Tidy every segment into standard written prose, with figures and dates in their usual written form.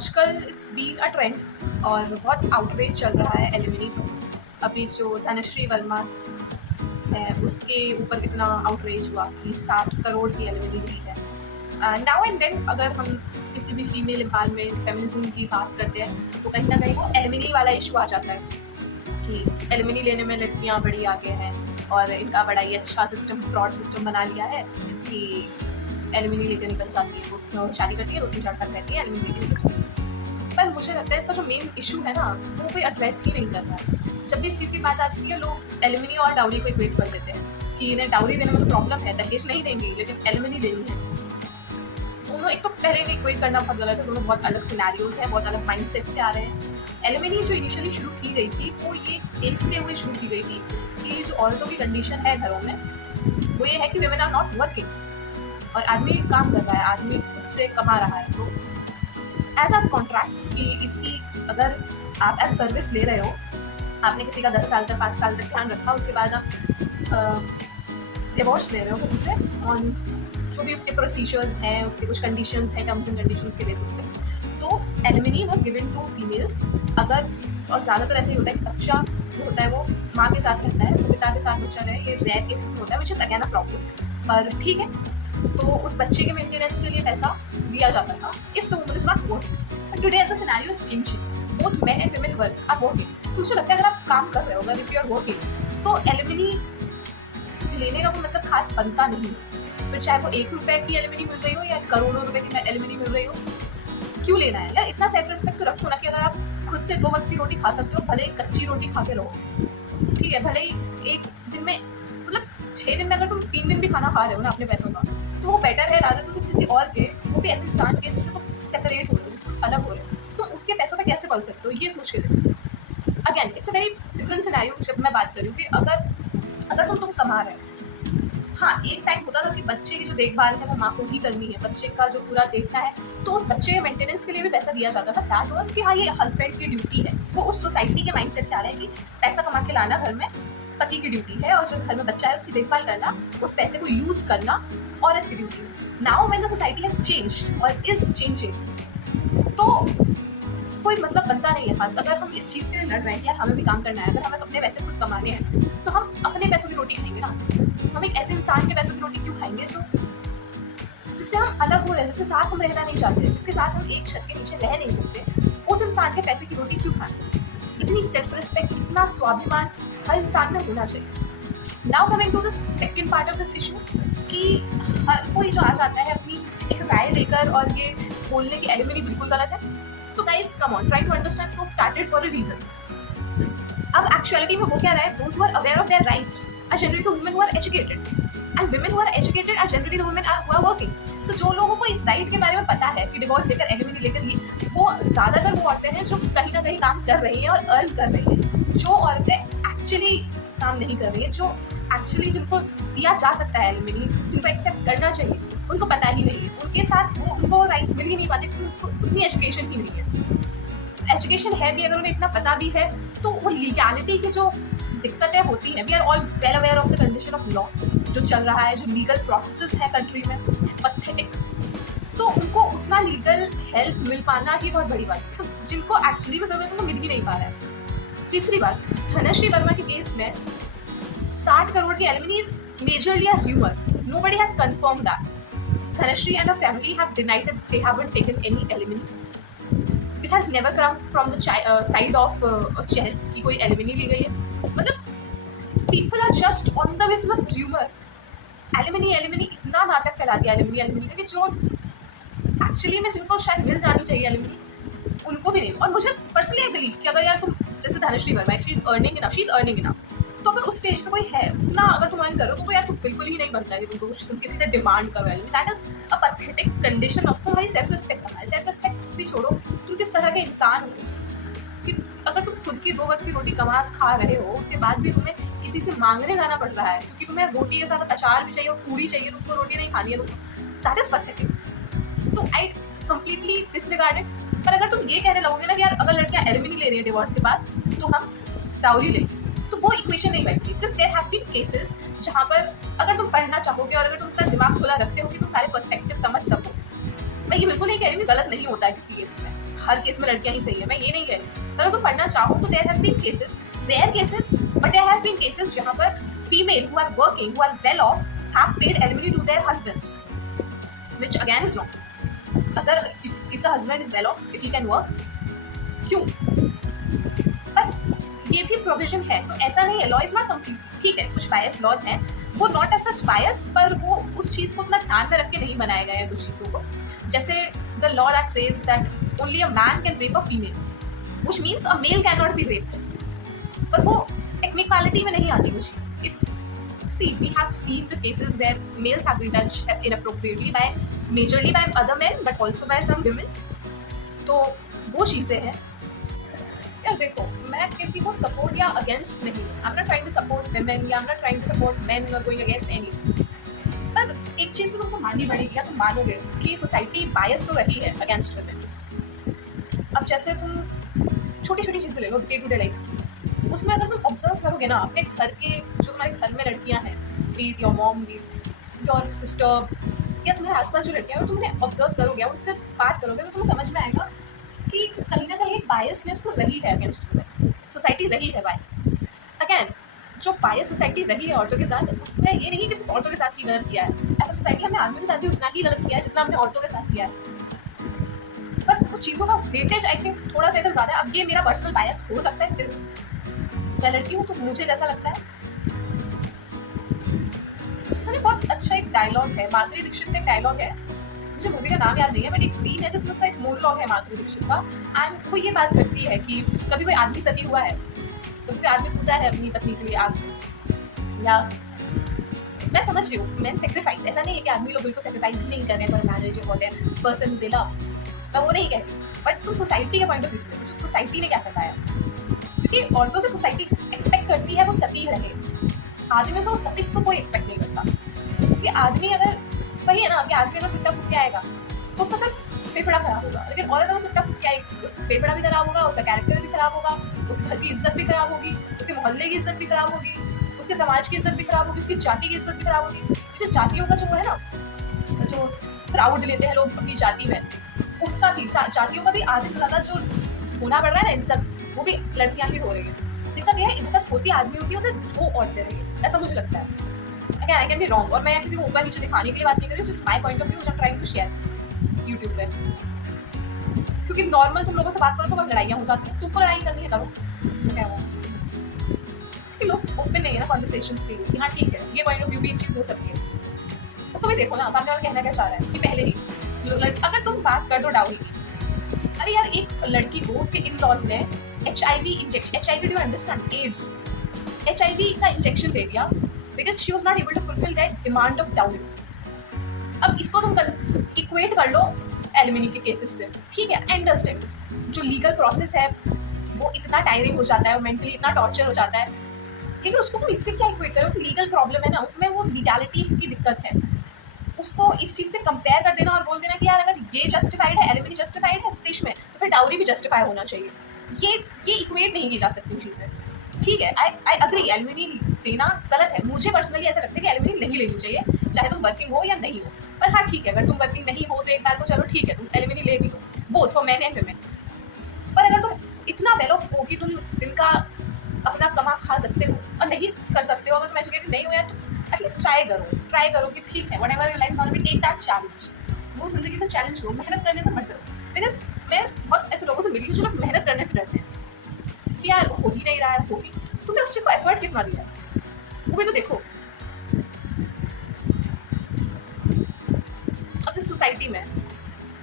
आजकल it's been a trend और बहुत आउटरीच चल रहा है एलिमिनी पर। अभी जो धनश्री वर्मा है उसके ऊपर कितना आउटरीच हुआ कि 60 करोड़ की एलिमिनी दी है। नाउ एंड देन अगर हम किसी भी फीमेल एम्पावरमेंट फेमिनिज्म की बात करते हैं तो कहीं ना कहीं वो एलिमिनी वाला इशू आ जाता है कि एलिमिनी लेने में लड़कियां बड़ी आगे हैं और इनका बड़ा ही अच्छा सिस्टम फ्रॉड सिस्टम बना लिया है कि एलिमिनी लेकर निकल जाती है, वो शादी करती है, 2-3-4 साल रहती है, एलिमिनी लेकर निकल जाती है। पर मुझे लगता है इसका जो मेन इशू है ना वो कोई एड्रेस ही नहीं कर रहा है। जब भी इस चीज़ की बात आती है लोग एलिमिनी और डाउरी को इक्वेट कर देते हैं कि इन्हें डाउरी देने में प्रॉब्लम है, दहेज नहीं देंगे लेकिन एलिमिनी लेनी है। दोनों एक तो पहले भी इक्वेट करना बहुत गलत है, दोनों बहुत अलग सिनेरियोज हैं, बहुत अलग माइंडसेट से आ रहे हैं। एलिमिनी जो इनिशियली शुरू की गई थी वो ये देखते हुए शुरू की गई थी कि जो औरतों की कंडीशन है घरों में वो ये है कि women आर नॉट वर्किंग और आदमी काम कर रहा है, आदमी खुद से कमा रहा है। तो एज अ कॉन्ट्रैक्ट कि इसकी अगर आप एज सर्विस ले रहे हो, आपने किसी का 10 साल तक 5 साल तक ध्यान रखा, उसके बाद आप डिवोर्स ले रहे हो किसी से ऑन जो भी उसके प्रोसीजर्स हैं, उसके कुछ कंडीशंस हैं, टर्म्स एंड कंडीशंस के बेसिस पे, तो alimony was given to females. अगर और ज़्यादातर ऐसा ही होता है कि बच्चा जो होता है वो माँ के साथ रहता है, तो पिता के साथ बच्चा रहे, ये रेयर केसेस में होता है which is again a problem, पर ठीक है। तो उस बच्चे के मेंटेनेंस के लिए पैसा दिया जाता था if the woman is not working. But today as a scenario is changing, both men and women work are working. मुझे लगता है अगर आप काम कर रहे हो, अगर इफ यू आर वर्किंग, तो एलिमिनी लेने का कोई मतलब खास बनता नहीं। फिर चाहे वो 1 रुपए की एलिमिनी मिल रही हो या करोड़ों रुपए की एलिमिनी मिल रही हो, क्यों लेना है यार? इतना सेल्फ रिस्पेक्ट तो रखो ना कि अगर आप खुद से 2 वक्त की रोटी खा सकते हो, भले ही कच्ची रोटी खा के रहो, ठीक है, भले ही एक दिन में मतलब 6 दिन में अगर तुम 3 दिन भी खाना खा रहे हो ना अपने पैसों का, तो वो बेटर है रादर तुम किसी और के, वो भी ऐसे इंसान के जिससे तुम सेपरेट हो रहे हो, जिससे तुम अलग हो रहे हो, तुम उसके पैसों पे कैसे पल सकते हो, ये सोच के देखो। Again it's a very different scenario जब मैं बात कर रही हूँ कि अगर तुम कमा रहे हो। हाँ, एक टाइम होता था कि बच्चे की जो देखभाल है वो माँ को ही करनी है, बच्चे का जो पूरा देखना है, तो उस बच्चे के मेंटेनेंस के लिए भी पैसा दिया जाता था। दैट वाज कि हाँ ये हस्बैंड की ड्यूटी है। वो उस सोसाइटी के माइंडसेट से आ रहा है कि पैसा कमा के लाना घर में पति की ड्यूटी है और जो घर में बच्चा है उसकी देखभाल करना, उस पैसे को यूज करना औरत की ड्यूटी है। Now when the society has changed और इज चेंजिंग, तो कोई मतलब बनता नहीं है खास। अगर हम इस चीज़ के लिए लड़ रहे हैं कि यार हमें भी काम करना है, अगर हमें अपने पैसे खुद कमाने हैं, तो हम अपने पैसों की रोटी खाएंगे ना। हम एक ऐसे इंसान के पैसों की रोटी क्यों खाएंगे जो जिससे हम अलग हो रहे हैं, जिसके साथ हम रहना नहीं चाहते, जिसके साथ हम एक छत के नीचे रह नहीं सकते, उस इंसान के पैसे की रोटी क्यों खाएं? इतनी सेल्फ रिस्पेक्ट, इतना स्वाभिमान हर इंसान में होना चाहिए। Now coming to the second part of this issue कि हर कोई जो आ जाता है अपनी एक राय लेकर और ये बोलने की एलिमिनी बिल्कुल गलत है, तो guys come on, try to understand वो स्टार्टेड फॉर अ रीजन। अब एक्चुअलिटी में हो क्या रहा है, those who are aware of their rights are generally the women who are educated and women who are educated are generally the women who are working. तो जो लोगों को इस राइट के बारे में पता है कि डिवोर्स लेकर एलिमिनी लेकर ही, वो ज़्यादातर वो औरतें हैं जो कहीं ना कहीं काम कर रही हैं और अर्न कर रही हैं। जो औरतें एक्चुअली काम नहीं कर रही हैं, जो एक्चुअली जिनको दिया जा सकता है एलिमिनी, जिनको एक्सेप्ट करना चाहिए, उनको पता ही नहीं है, उनके साथ वो उनको राइट्स मिल ही नहीं पाते क्योंकि उनको उतनी एजुकेशन ही नहीं है। एजुकेशन है भी, अगर उन्हें इतना पता भी है, तो वो लीगैलिटी की जो दिक्कतें होती हैं, we are all well aware of the condition of law जो चल रहा है, जो लीगल प्रोसेसेस हैं कंट्री में, पथेटिक। तो उनको उतना लीगल हेल्प मिल पाना ही बहुत बड़ी बात है, तो जिनको एक्चुअली में ज़रूरत है उनको मिल ही नहीं पा रहा है। तीसरी बात, धनश्री वर्मा के केस में 60 करोड़ की alumni is majorly a rumour, nobody has confirmed that. Dhanashree and her family have denied that they haven't taken any alimony. It has never come from the side of a child कि कोई alumni ली गई है। मतलब people are just on the basis of rumor. Alumni इतना नाटक फैला दिया alumni का कि जो एक्चुअली में जिनको शायद मिल जानी चाहिए एलिमिनी, उनको भी नहीं। और मुझे पर्सनली आई बिलीव कि अगर यार तुम जैसे Dhanashree Verma, she is earning enough, तो अगर उस स्टेज पे कोई है उतना अगर तुम अर्न करो, तो यार तुम बिल्कुल ही नहीं बनता है कि तुम किसी से डिमांड करो alumni. That is a pathetic condition of तुम्हारी सेल्फ रिस्पेक्ट करना है। सेल्फ रिस्पेक्ट भी छोड़ो, तुम किस तरह के इंसान हो कि अगर तुम खुद की 2 वक्त की रोटी कमा खा रहे हो, उसके बाद भी तुम्हें किसी से मांगने जाना पड़ रहा है क्योंकि तुम्हें रोटी के साथ अचार भी चाहिए और पूरी चाहिए, तुमको रोटी नहीं खानी है, तुमको दैट इज पैथेटिक। तो आई कंप्लीटली डिसरिगार्डेड। पर अगर तुम ये कहने लगोगे ना कि यार अगर लड़कियां एलिमिनी ले रही है डिवोर्स के बाद तो हम डाउरी लेंगे, तो वो इक्वेशन नहीं बैठती। Because there have been cases जहाँ पर अगर तुम पढ़ना चाहोगे और अगर तुम अपना दिमाग खुला रखते हो कि तुम सारे पर्सपेक्टिव समझ सको, मैं ये बिल्कुल नहीं कह रही हूँ कि गलत नहीं होता है किसी केस में, हर केस में लड़कियां ही सही है, मैं ये नहीं कह रही। अगर तुम पढ़ना चाहो तो there have been cases, rare cases, but there have been cases जहाँ पर female who are working, who are well off, have paid alimony to their husbands, which again is wrong. अगर if the husband is well off, if he can work, क्यों? पर ये भी provision है, तो ऐसा नहीं है, लॉ इज नॉट कंप्लीट। ठीक है, कुछ बायस लॉज हैं, वो नॉट एज सच बायस, पर वो उस चीज़ को उतना ध्यान में रख के नहीं बनाए गए हैं कुछ चीज़ों को। जैसे the law that says that only a man can rape a female, which means a male can not be raped, पर वो टेक्निकलिटी में नहीं आती वो चीज़। If see we have seen the cases where males have been touched inappropriately by majorly by other men but also by some women, तो वो चीज़ें हैं। यार देखो, मैं किसी को सपोर्ट या अगेंस्ट नहीं, I am not trying to support women या I am not trying to support men और गोइंग अगेंस्ट एनी, पर एक चीज़ तो तुमको माननी पड़ेगी या तुम मानोगे कि सोसाइटी बायस तो रही है अगेंस्ट वुमेन। अब जैसे तुम छोटी छोटी चीज़ें ले लो डे टू डे लाइफ, उसमें अगर तुम ऑब्जर्व करोगे ना अपने घर के, जो तुम्हारे घर में लड़कियां हैं, beat your mom, beat your sister, या तुम्हारे आसपास जो लड़कियां हैं, तुम उन्हें ऑब्जर्व करोगे, उनसे बात करोगे, तो तुम्हें समझ में आएगा कि कहीं ना कहीं एक बायसनेस तो रही है अगेंस्ट वुमेन, सोसाइटी रही है बायस। अगैन, जो बायस सोसाइटी रही है औरतों के साथ, उसमें ये नहीं कि सिर्फ औरतों के साथ ही गलत किया है, ऐसा सोसाइटी हमने आदमियों के साथ भी उतना ही गलत किया है जितना हमने औरतों के साथ किया है। बस कुछ चीज़ों का वेटेज आई थिंक थोड़ा सा इधर ज़्यादा है। अब ये मेरा पर्सनल बायस हो सकता है, मैं लड़की हूँ तो मुझे जैसा लगता है। इसमें बहुत अच्छा एक डायलॉग है, माधुरी दीक्षित का एक डायलॉग है, मुझे मूवी का नाम याद नहीं है, बट एक सीन है जिसमें उसका एक मोनोलॉग है माधुरी दीक्षित का, एंड वो ये बात करती है कि कभी कोई आदमी सती हुआ है, कभी कोई आदमी कूदा है अपनी पत्नी के लिए आग में, या मैं समझ रही हूँ मैन सेक्रीफाइस, ऐसा नहीं है कि आदमी लोग बिल्कुल सेक्रीफाइस ही नहीं कर रहे हैं फॉर मैरिज और व्हाटएवर पर्सन दे लव, मैं वो नहीं कह रही, बट तुम सोसाइटी के पॉइंट ऑफ व्यू से, जो सोसाइटी ने क्या बताया, क्योंकि औरतों से सोसाइटी एक्सपेक्ट करती है वो सती रहे, आदमियों से वो सती तो कोई एक्सपेक्ट नहीं करता। कि आदमी अगर, वही है ना कि आदमी अगर सट्टा फूट के आएगा तो उसका सिर्फ फेफड़ा खराब होगा, लेकिन औरत अगर सट्टा फूट के आएगी तो उसका फेफड़ा भी खराब होगा, उसका कैरेक्टर भी खराब होगा, उसके घर की इज्जत भी खराब होगी, उसके मोहल्ले की इज्जत भी खराब होगी, उसके समाज की इज्जत भी खराब होगी, उसकी जाति की इज्जत भी खराब होगी। जो जातियों का जो है ना, जो प्राउड लेते हैं लोग अपनी जाति में, उसका भी, जातियों का भी आधे से ज़्यादा जो होना पड़ रहा है ना इज्जत, वो भी लड़कियां ही हो रही है। दिक्कत यह है इज्जत होती आदमियों की, उसे दो औरतें रही है, ऐसा मुझे लगता है। Again I can be wrong, और मैं किसी को ऊपर नीचे दिखाने के लिए बात नहीं कर रही, just my point of view which I am trying to share YouTube पे। क्योंकि नॉर्मल तुम लोगों से बात करो तो बहुत लड़ाइयाँ हो जाती हैं, तुमको लड़ाई करनी है करो, क्या हुआ कि लोग ओपन नहीं है ना कॉन्वर्सेशंस के लिए। हाँ ठीक है, ये पॉइंट ऑफ व्यू भी एक चीज़ हो सकती है, उसको भी देखो ना सामने वाला कहना क्या चाह रहा है कि पहले ही अगर तुम बात कर दो डाउरी की, अरे यार एक लड़की को उसके इन लॉज ने HIV injection, HIV do you understand, AIDS, HIV का इंजेक्शन दे दिया because she was not able to fulfil that demand of dowry. अब इसको तुम इक्वेट कर लो एलिमनी के केसेस से, ठीक है, अंडरस्टैंड जो लीगल प्रोसेस है वो इतना टायरिंग हो जाता है, मेंटली इतना टॉर्चर हो जाता है, लेकिन उसको तुम इससे क्या इक्वेट करो कि लीगल प्रॉब्लम है ना, उसमें वो लीगैलिटी की दिक्कत है, उसको इस चीज़ से कंपेयर कर देना और बोल देना कि यार अगर ये जस्टिफाइड है, एलिमनी जस्टिफाइड है इस देश में, तो फिर डाउरी भी जस्टिफाई होना चाहिए। ये इक्वेट नहीं की जा सकती चीज़ें। ठीक है, आई अग्री, एलिमनी देना गलत है, मुझे पर्सनली ऐसा लगता है कि एलिमनी नहीं लेनी चाहिए, चाहे तुम वर्किंग हो या नहीं हो। पर हाँ ठीक है, अगर तुम वर्किंग नहीं हो तो एक बार को चलो ठीक है, तुम एलिमनी ले भी हो, both for man and women. पर अगर तुम इतना वेल ऑफ हो कि तुम दिन का अपना कमा खा सकते हो और नहीं कर सकते हो, अगर तुम एजुकेटेड नहीं हो यार, तो एटलीस्ट ट्राई करो कि ठीक है, whatever your life is gonna be, take that challenge, वो जिंदगी से चैलेंज लो, मेहनत करने से मत डरो। बिकॉज मैं बहुत ऐसे लोगों से मिली हूँ जो लोग मेहनत करने से डरते हैं कि यार हो ही नहीं रहा है, होगी, तुमने उस चीज़ को एफर्ट कितना दिया वो भी तो देखो। अब इस सोसाइटी में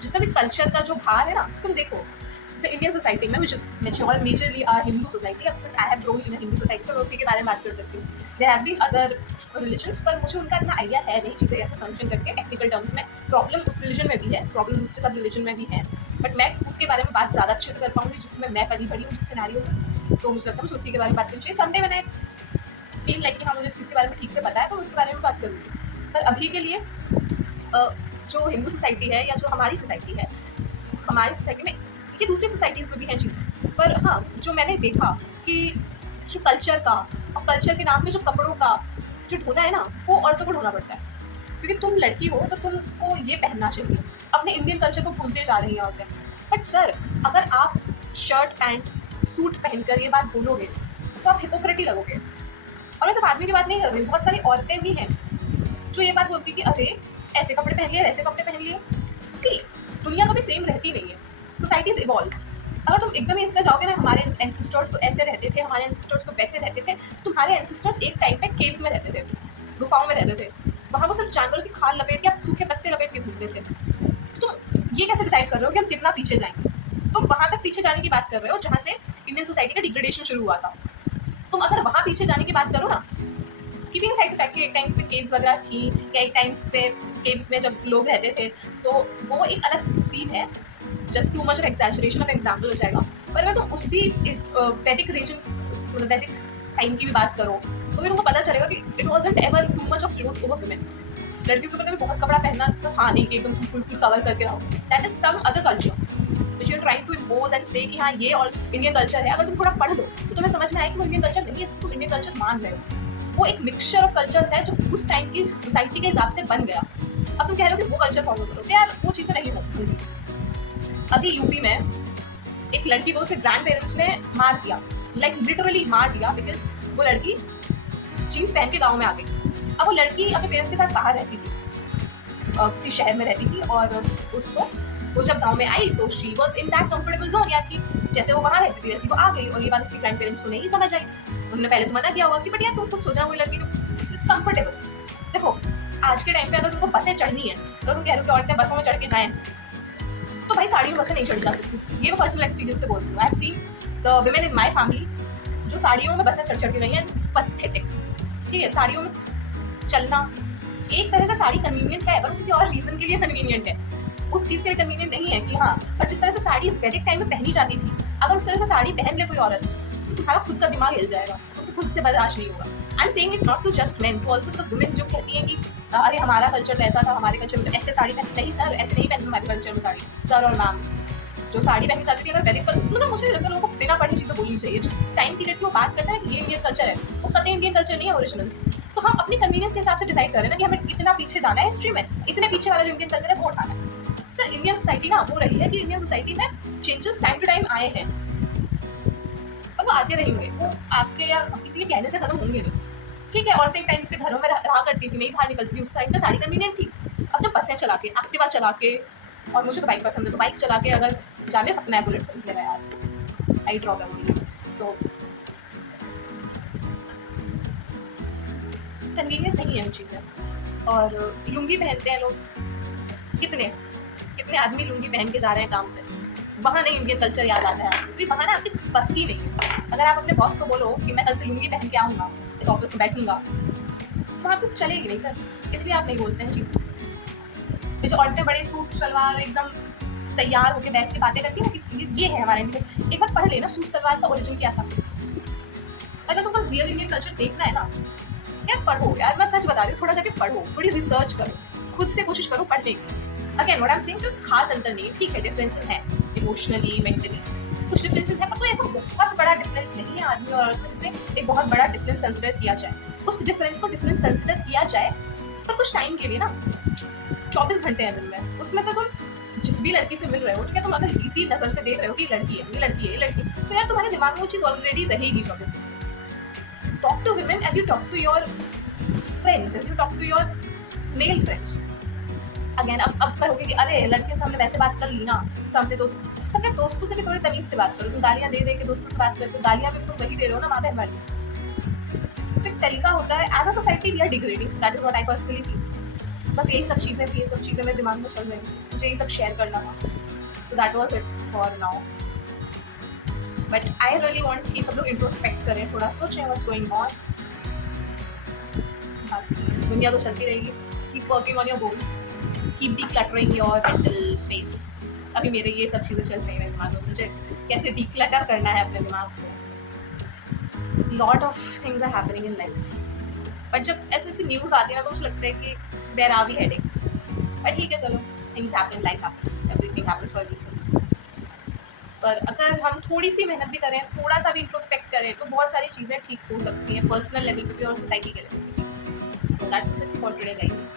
जितना भी कल्चर का जो भार है ना, तुम देखो जैसे इंडियन सोसाइटी में, which is majorly Hindu society, अब since I have grown in Hindu society, तो मैं उसी के बारे में बात कर सकती हूँ। There have been other religions, पर मुझे उनका इतना आइडिया है नहीं चीज़ें कैसे फंक्शन करके टेक्निकल टर्म्स में। प्रॉब्लम उस रिलीजन में भी है, प्रॉब्लम दूसरे सब रिलीजन में भी है, बट मैं उसके बारे में बात ज़्यादा अच्छे से कर पाऊँगी जिसमें मैं पली बड़ी हूँ, जिस सिनेरियो में, तो मुझे लगता है मुझे उसी के बारे में बात करनी चाहिए। समडे मैंने फील लाइक कि हाँ मुझे इस चीज़ के बारे में ठीक से पता है, तो उसके बारे में बात करूँगी। पर अभी के लिए जो हिंदू सोसाइटी है या जो हमारी सोसाइटी है, हमारी सोसाइटी में, ये दूसरी सोसाइटीज़ में भी हैं चीज़ें, पर हाँ जो मैंने देखा कि जो कल्चर का, और कल्चर के नाम पे जो कपड़ों का जो ढोना है ना, वो औरतों को ढोना पड़ता है, क्योंकि तुम लड़की हो तो तुमको ये पहनना चाहिए, अपने इंडियन कल्चर को भूलते जा रही हैं औरतें। बट सर, अगर आप शर्ट पैंट सूट पहनकर ये बात बोलोगे तो आप हिपोक्रेट ही लगोगे। और मैं सिर्फ आदमी की बात नहीं कर रही, बहुत सारी औरतें भी हैं जो ये बात बोलती कि अरे ऐसे कपड़े पहन लिए, वैसे कपड़े पहन लिए। सी, दुनिया कभी सेम रहती नहीं है, सोसाइटीज इवॉल्व। अगर तुम एकदम ही इसमें जाओगे ना, हमारे एंसेस्टर्स तो ऐसे रहते थे, हमारे एंसेस्टर्स तो वैसे रहते थे, तुम्हारे एंसेस्टर्स एक टाइम पे केव्स में रहते थे, गुफाओं में रहते थे, वहाँ वो सिर्फ जानवरों की खाल लपेट के, सूखे पत्ते लपेट के घूमते थे। तो तुम ये कैसे डिसाइड कर रहे हो कि हम कितना पीछे जाएंगे? तुम वहाँ तक पीछे जाने की बात कर रहे हो जहाँ से इंडियन सोसाइटी का डिग्रेडेशन शुरू हुआ था। तुम अगर वहाँ पीछे जाने की बात करो ना, कीपिंग साइड फैक्ट कि एक टाइम्स पे केव्स वगैरह थी, या एक टाइम्स पे केव्स में जब लोग रहते थे, तो वो एक अलग सीन है, just too much of exaggeration of example हो जाएगा। पर अगर तुम उस भी वैदिक रीजन, मतलब वैदिक टाइम की भी बात करो, तो फिर तुमको पता चलेगा कि it wasn't ever too much of clothes over women. लड़कियों के ऊपर भी बहुत कपड़ा पहनना तो हाँ नहीं कि एकदम तुम फुल कवर करके रहो, that is some other culture which you are trying to impose and say कि हाँ ये और इंडियन कल्चर है। अगर तुम थोड़ा पढ़ लो तो तुम्हें समझ में आए कि वो इंडियन कल्चर नहीं है, जिसको इंडियन कल्चर मान रहे हो। वो एक मिक्सचर ऑफ कल्चर्स है जो उस टाइम की सोसाइटी के हिसाब से बन गया। अब तुम कह रहे हो कि वो कल्चर फॉलो करो, तो यार वो चीज़ें नहीं होती। अभी यूपी में एक लड़की को उसके ग्रैंड पेरेंट्स ने मार दिया, लाइक लिटरली मार दिया, बिकॉज वो लड़की जीन्स पहन के गाँव में आ गई। अब वो लड़की अपने पेरेंट्स के साथ बाहर रहती थी, किसी शहर में रहती थी, और उसको वो जब गाँव में आई तो she was in that comfortable zone, या कि जैसे वो वहाँ रहती थी वैसे वो आ गई। और ये बात उसके ग्रैंड पेरेंट्स को नहीं समझ आई। उन्होंने पहले तो मना किया होगा कि बट यार तुम खुद सोचना, कोई लड़की इट्स कंफर्टेबल। देखो आज के टाइम पे अगर तुमको बसें चढ़नी है तो तुम कह रहे हो कि औरतें बसों में चढ़ के जाएं, तो भाई साड़ियों में बसें नहीं चढ़ जा सकती। ये मैं पर्सनल एक्सपीरियंस से बोल रही हूँ। I have seen the women in my family जो साड़ियों में बसें चढ़ के गई हैं, इट्स पैथेटिक। ठीक है, साड़ियों में चलना एक तरह से साड़ी कन्वीनियंट है, पर किसी और रीजन के लिए कन्वीनियंट है, उस चीज़ के लिए कन्वीनियंट नहीं है कि हाँ। पर जिस तरह से साड़ी वैदिक टाइम में पहनी जाती थी, अगर उस तरह से साड़ी पहन ले कोई औरत तो तुम्हारा खुद का दिमाग हिल जाएगा, तुमसे खुद से बर्दाश्त नहीं होगा। I am saying it not to just men, to also the women जो कहती हैं कि अरे हमारा कल्चर तो ऐसा था, हमारे कल्चर में तो ऐसे साड़ी पहनती। नहीं सर, ऐसे नहीं पहनते हमारे कल्चर में साड़ी। सर और मैम, जो साड़ी पहनी जाती थी अगर वैदिक, मतलब मुझे लगता है लोगों को बिना पढ़े चीज़ें बोलनी चाहिए। जिस टाइम पीरियड की वो बात करते हैं कि ये इंडियन कल्चर है, वो कतई इंडियन कल्चर नहीं है ओरिजिनल। तो हम अपनी कन्वीनियंस के हिसाब से डिसाइड करें ना कि हमें इतना पीछे जाना है हिस्ट्री में, इतने पीछे वाला जो इंडियन कल्चर है वो उठाना है। सर इंडियन सोसाइटी ना हो रही है कि इंडियन सोसाइटी में चेंजेस टाइम टू टाइम आए हैं और वो आते रहेंगे। वो आपके या किसी के कहने से खत्म होंगे नहीं। ठीक है, औरतें टाइम पे घरों में रहा करती थी, नहीं बाहर निकलती थी, उस टाइम पे साड़ी कन्वीनियंट थी। अब जब बसें चला के, एक्टिवा चला के, और मुझे तो बाइक पसंद है, तो बाइक चला के अगर जाने सपना है बुलेट खरीदने का यार, आई ड्रॉ करूँगी तो कन्वीनियंट नहीं है वो चीज़ें। और लुंगी पहनते हैं लोग, कितने कितने आदमी लुंगी पहन के जा रहे हैं काम पे, वहाँ नहीं इंडियन कल्चर याद आता है आपको, क्योंकि वहाँ ना आपकी बस की नहीं है। अगर आप अपने बॉस को बोलो कि मैं कल से लुंगी पहन के आऊँगा, इस ऑफिस में बैठूंगा, तो आपको चलेगी नहीं सर, इसलिए आप नहीं बोलते हैं चीज़। ये जो औरतें बड़े सूट सलवार एकदम तैयार होकर बैठ के बातें करती है ना कि ये है हमारे इंडियन, एक बार पढ़ लेना सूट सलवार का ओरिजिन क्या था। अगर तुमको रियल इंडियन कल्चर देखना है ना यार, पढ़ो यार, मैं सच बता रही हूँ, थोड़ा जाके पढ़ो, थोड़ी रिसर्च करो, खुद से कोशिश करो पढ़ने की। Again what I am saying, कोई खास अंतर नहीं है, ठीक है डिफरेंसेस हैं इमोशनली मेंटली, कुछ डिफरेंसेस हैं, पर कोई ऐसा बहुत बड़ा डिफरेंस नहीं है आदमी और औरत में जिससे एक बहुत बड़ा डिफरेंस कंसिडर किया जाए। उस डिफरेंस को डिफरेंस कंसिडर किया जाए पर कुछ टाइम के लिए ना, 24 घंटे हैं दिन में, उसमें से तुम जिस भी लड़की से मिल रहे हो, ठीक है, तुम अगर इसी नज़र से देख रहे हो कि लड़की है, ये लड़की है, ये लड़की, तो यार तुम्हारे दिमाग में वो चीज़ ऑलरेडी रहेगी 24 घंटे। Talk to women as you talk to your friends, as you talk to your male friends. Again, अब कहोगे कि अरे लड़कियों से हमने वैसे बात कर ली ना, सामने दोस्त, तो अपने दोस्तों से भी थोड़ी तमीज़ से बात करो। तुम गालियाँ दे के दोस्तों से बात करते हो, गालियाँ भी तुम वही दे रहे हो ना, माँ बहन वाली। तो एक तरीका होता है, as a society we are degrading, that is what I personally feel. बस यही सब चीज़ें थी, ये सब चीज़ें मेरे दिमाग में चल रही थी, मुझे यही सब शेयर करना था, तो that was it for now. But I really want कि सब लोग इंट्रोस्पेक्ट करें, थोड़ा सोचें व्हाट्स गोइंग ऑन। दुनिया तो चलती रहेगी, keep working on your goals, keep decluttering your mental space. अभी मेरे ये सब चीज़ें चल रही हैं दिमाग में, मुझे कैसे डिक्लटर करना है अपने दिमाग को। Lot of things are happening in life, but जब ऐसे ऐसी न्यूज़ आती है ना तो मुझे लगता है कि where are we heading. But ठीक है चलो, things happen, life happens, everything happens for a reason. पर अगर हम थोड़ी सी मेहनत भी करें, थोड़ा सा भी इंट्रोस्पेक्ट करें, तो बहुत सारी चीज़ें ठीक हो सकती हैं, पर्सनल लेवल पे भी और सोसाइटी के लेवल पे भी। So that was it for today guys.